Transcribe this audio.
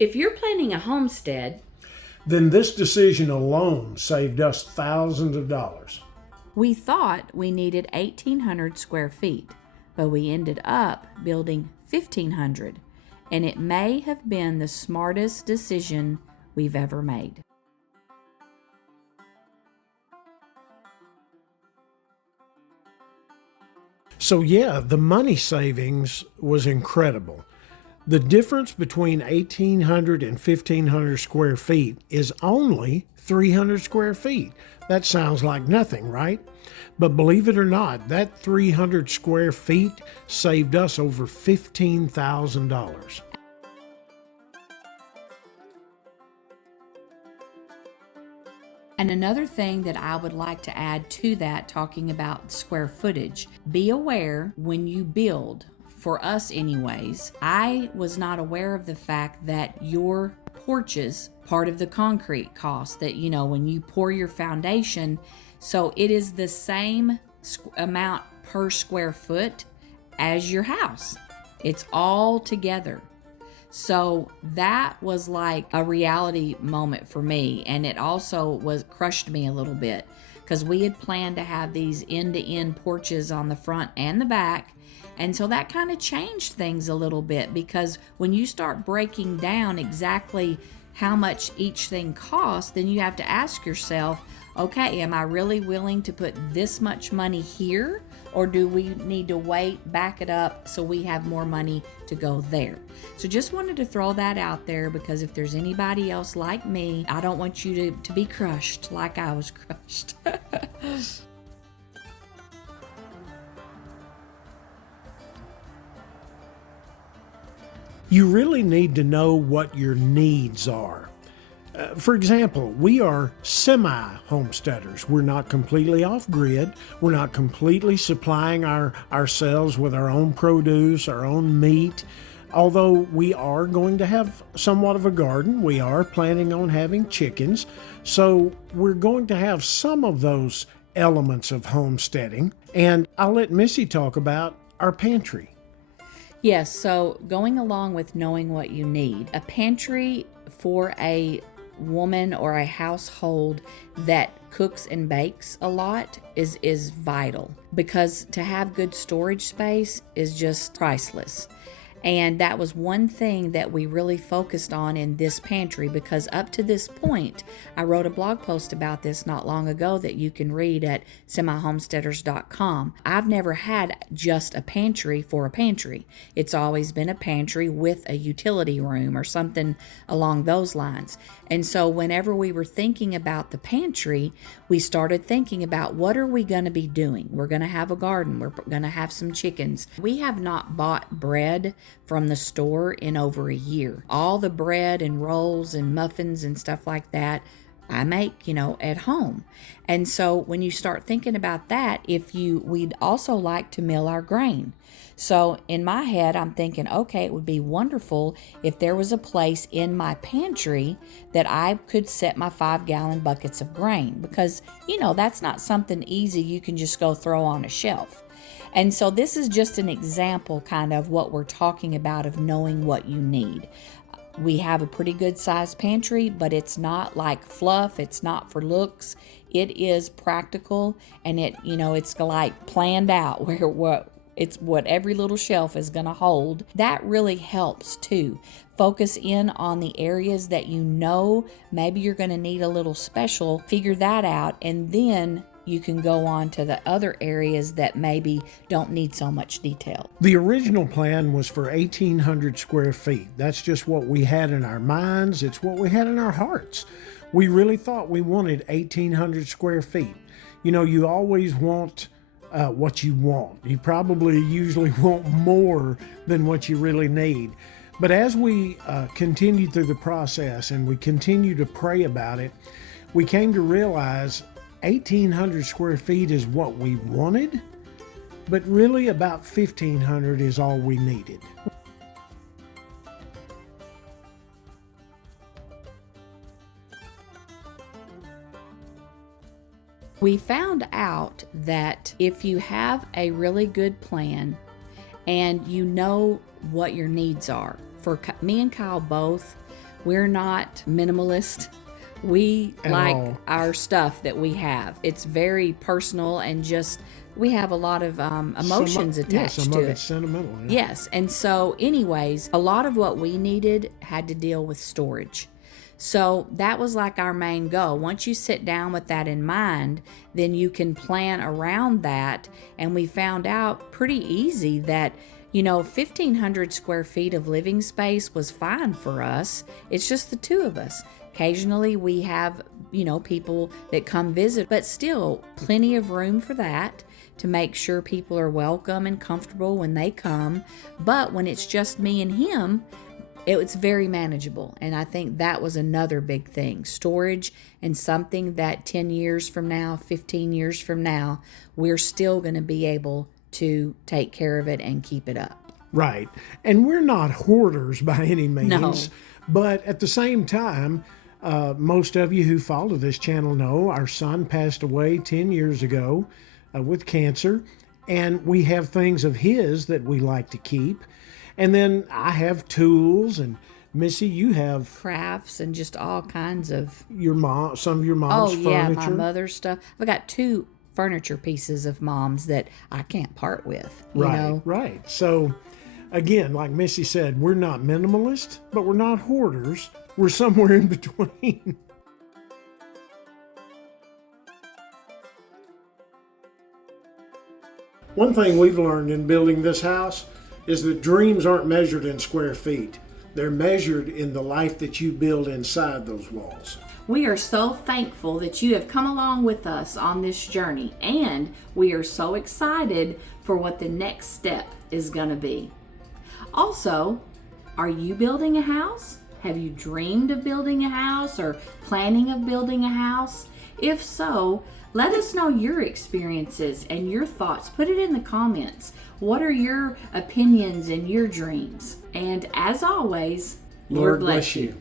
If you're planning a homestead, then this decision alone saved us thousands of dollars. we thought we needed 1,800 square feet, but we ended up building 1,500, and it may have been the smartest decision we've ever made. So yeah, the money savings was incredible. The difference between 1,800 and 1,500 square feet is only 300 square feet. That sounds like nothing, right? But believe it or not, that 300 square feet saved us over $15,000. And another thing that I would like to add to that, talking about square footage, be aware when you build, for us anyways, I was not aware of the fact that your porches, part of the concrete cost, that when you pour your foundation, so it is the same amount per square foot as your house. It's all together. So that was like a reality moment for me, and it also crushed me a little bit because we had planned to have these end-to-end porches on the front and the back, and so that kind of changed things a little bit, because when you start breaking down exactly how much each thing costs, then you have to ask yourself, okay, am I really willing to put this much money here, or do we need to wait, back it up so we have more money to go there? So just wanted to throw that out there, because if there's anybody else like me, I don't want you to be crushed like I was crushed. You really need to know what your needs are. For example, we are semi-homesteaders. We're not completely off-grid. We're not completely supplying ourselves with our own produce, our own meat. Although we are going to have somewhat of a garden, we are planning on having chickens. So we're going to have some of those elements of homesteading. And I'll let Missy talk about our pantry. Yes, so going along with knowing what you need, a pantry for a woman or a household that cooks and bakes a lot is vital, because to have good storage space is just priceless. And that was one thing that we really focused on in this pantry, because up to this point, I wrote a blog post about this not long ago that you can read at semihomesteaders.com. I've never had just a pantry for a pantry. It's always been a pantry with a utility room or something along those lines. And so whenever we were thinking about the pantry, we started thinking about, what are we going to be doing? We're going to have a garden. We're going to have some chickens. We have not bought bread from the store in over a year. All the bread and rolls and muffins and stuff like that I make, at home. And so when you start thinking about that, we'd also like to mill our grain. So in my head, I'm thinking, okay, it would be wonderful if there was a place in my pantry that I could set my 5-gallon buckets of grain, because, that's not something easy you can just go throw on a shelf. And so this is just an example kind of what we're talking about, of knowing what you need. We have a pretty good sized pantry, but it's not like fluff. It's not for looks. It is practical, and it's like planned out where what every little shelf is going to hold. That really helps too. Focus in on the areas that maybe you're going to need a little special. Figure that out, and then you can go on to the other areas that maybe don't need so much detail. The original plan was for 1,800 square feet. That's just what we had in our minds. It's what we had in our hearts. We really thought we wanted 1,800 square feet. You always want what you want. You probably usually want more than what you really need. But as we continued through the process and we continued to pray about it, we came to realize 1,800 square feet is what we wanted, but really about 1,500 is all we needed. We found out that if you have a really good plan and you know what your needs are, for me and Kyle both, we're not minimalist. We At like all. our stuff that we have. It's very personal and just, we have a lot of emotions attached some to of it. it's sentimental. Yeah. Yes. And so, anyways, a lot of what we needed had to deal with storage. So that was like our main goal. Once you sit down with that in mind, then you can plan around that. And we found out pretty easy that, 1,500 square feet of living space was fine for us. It's just the two of us. Occasionally we have, people that come visit, but still plenty of room for that to make sure people are welcome and comfortable when they come. But when it's just me and him, it's very manageable. And I think that was another big thing. Storage, and something that 10 years from now, 15 years from now, we're still going to be able to take care of it and keep it up. Right. And we're not hoarders by any means. No. But at the same time, most of you who follow this channel know our son passed away 10 years ago with cancer. And we have things of his that we like to keep. And then I have tools, and Missy, you have Crafts and just all kinds of... some of your mom's furniture. my mother's stuff. I've got 2 furniture pieces of mom's that I can't part with. Right. So, again, like Missy said, we're not minimalist, but we're not hoarders. We're somewhere in between. One thing we've learned in building this house is that dreams aren't measured in square feet. They're measured in the life that you build inside those walls. We are so thankful that you have come along with us on this journey, and we are so excited for what the next step is going to be. Also, are you building a house? Have you dreamed of building a house or planning of building a house? If so, let us know your experiences and your thoughts. Put it in the comments. What are your opinions and your dreams? And as always, Lord bless you. you.